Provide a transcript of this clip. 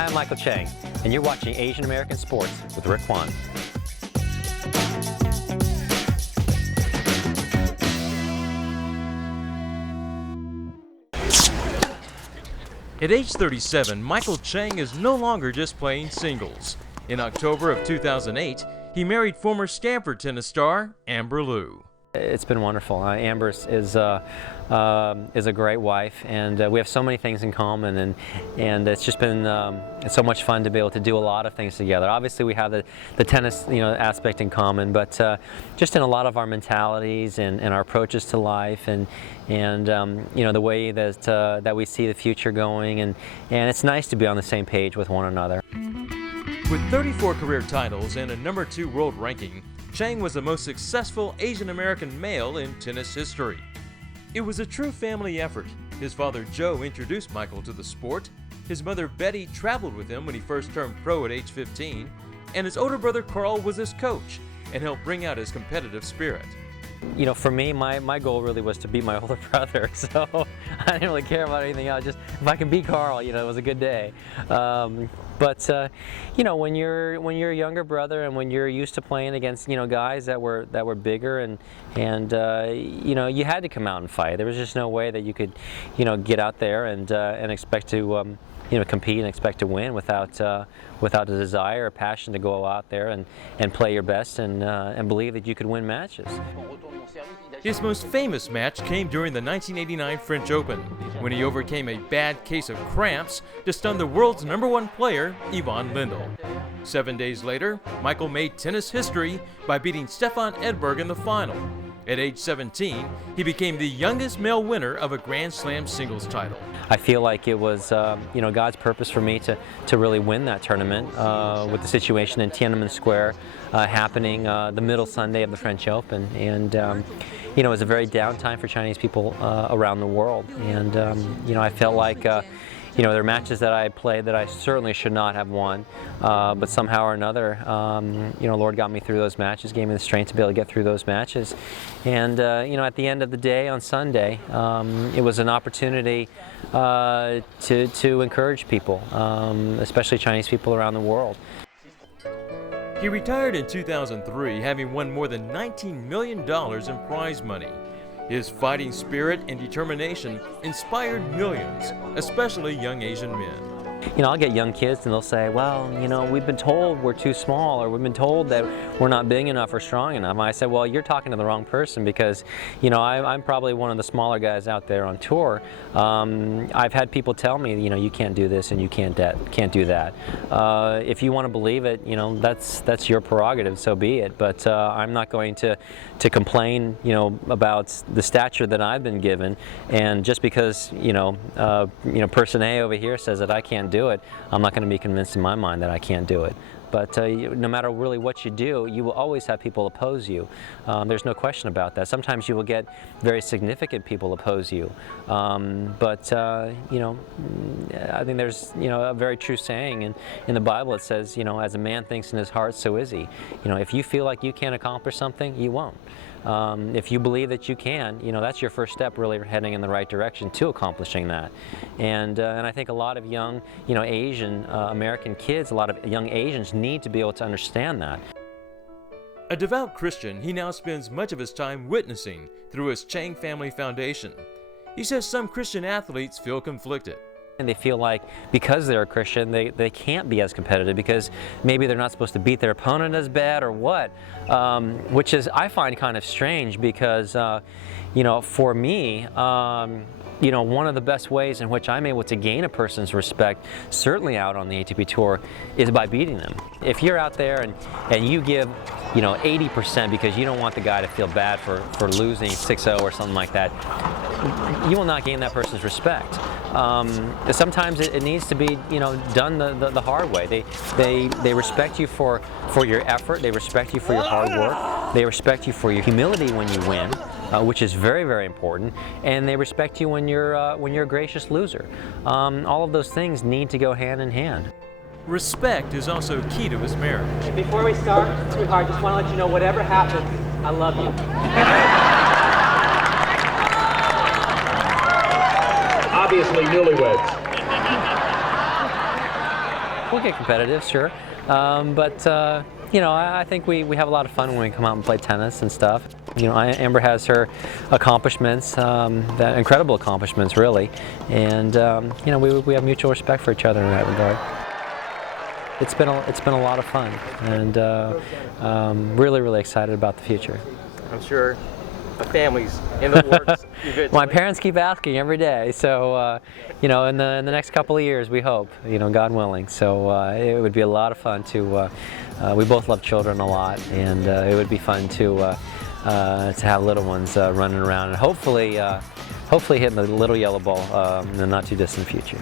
Hi, I'm Michael Chang, and you're watching Asian American Sports with Rick Kwan. At age 37, Michael Chang is no longer just playing singles. In October of 2008, he married former Stanford tennis star Amber Liu. It's been wonderful. Amber is a great wife, and we have so many things in common, and it's just been it's so much fun to be able to do a lot of things together. Obviously, we have the tennis aspect in common, but just in a lot of our mentalities and our approaches to life, and the way that we see the future going, and it's nice to be on the same page with one another. With 34 career titles and a #2 world ranking, Chang was the most successful Asian American male in tennis history. It was a true family effort. His father Joe introduced Michael to the sport, his mother Betty traveled with him when he first turned pro at age 15, and his older brother Carl was his coach and helped bring out his competitive spirit. For me, my goal really was to beat my older brother, so I didn't really care about anything else. Just if I can beat Carl, it was a good day. But when you're a younger brother and when you're used to playing against guys that were bigger and you had to come out and fight. There was just no way that you could get out there and expect to compete and expect to win without a desire or passion to go out there and play your best and believe that you could win matches. His most famous match came during the 1989 French Open, when he overcame a bad case of cramps to stun the world's #1 player, Ivan Lendl. 7 days later, Michael made tennis history by beating Stefan Edberg in the final. At age 17, he became the youngest male winner of a Grand Slam singles title. I feel like it was God's purpose for me to really win that tournament with the situation in Tiananmen Square happening the middle Sunday of the French Open, and it was a very down time for Chinese people around the world, and I felt like there are matches that I played that I certainly should not have won, but somehow or another, Lord got me through those matches, gave me the strength to be able to get through those matches. And, at the end of the day on Sunday, it was an opportunity to encourage people, especially Chinese people around the world. He retired in 2003, having won more than $19 million in prize money. His fighting spirit and determination inspired millions, especially young Asian men. I'll get young kids and they'll say, well, we've been told we're too small, or we've been told that we're not big enough or strong enough. And I say, well, you're talking to the wrong person, because, I'm probably one of the smaller guys out there on tour. I've had people tell me, you can't do this and you can't do that. If you want to believe it, that's your prerogative, so be it. But I'm not going to complain, about the stature that I've been given. And just because, person A over here says that I can't do it, I'm not going to be convinced in my mind that I can't do it. But no matter really what you do, you will always have people oppose you. There's no question about that. Sometimes you will get very significant people oppose you. But I think there's a very true saying in the Bible. It says, as a man thinks in his heart, so is he. If you feel like you can't accomplish something, you won't. If you believe that you can, that's your first step, really heading in the right direction to accomplishing that. And I think a lot of young, Asian American kids, a lot of young Asians need to be able to understand that. A devout Christian, he now spends much of his time witnessing through his Chang Family Foundation. He says some Christian athletes feel conflicted. And they feel like because they're a Christian, they can't be as competitive because maybe they're not supposed to beat their opponent as bad or what, which is, I find kind of strange, because, for me, one of the best ways in which I'm able to gain a person's respect, certainly out on the ATP Tour, is by beating them. If you're out there and you give 80% because you don't want the guy to feel bad for losing 6-0 or something like that, you will not gain that person's respect. Sometimes it needs to be done the hard way. They respect you for your effort. They respect you for your hard work. They respect you for your humility when you win, which is very, very important. And they respect you when you're a gracious loser. All of those things need to go hand in hand. Respect is also key to his marriage. Before we start, sweetheart, just want to let you know, whatever happens, I love you. Obviously newlyweds. We'll get competitive, sure, but you know, I think we have a lot of fun when we come out and play tennis and stuff. You know, Amber has her accomplishments, that incredible accomplishments, really, and you know, we have mutual respect for each other in that regard. It's been a lot of fun, and really excited about the future. I'm sure a family's in the works. My parents keep asking every day, so you know, in the next couple of years, we hope, you know, God willing. So it would be a lot of fun to. We both love children a lot, and it would be fun to have little ones running around, and hopefully hitting the little yellow ball in the not too distant future.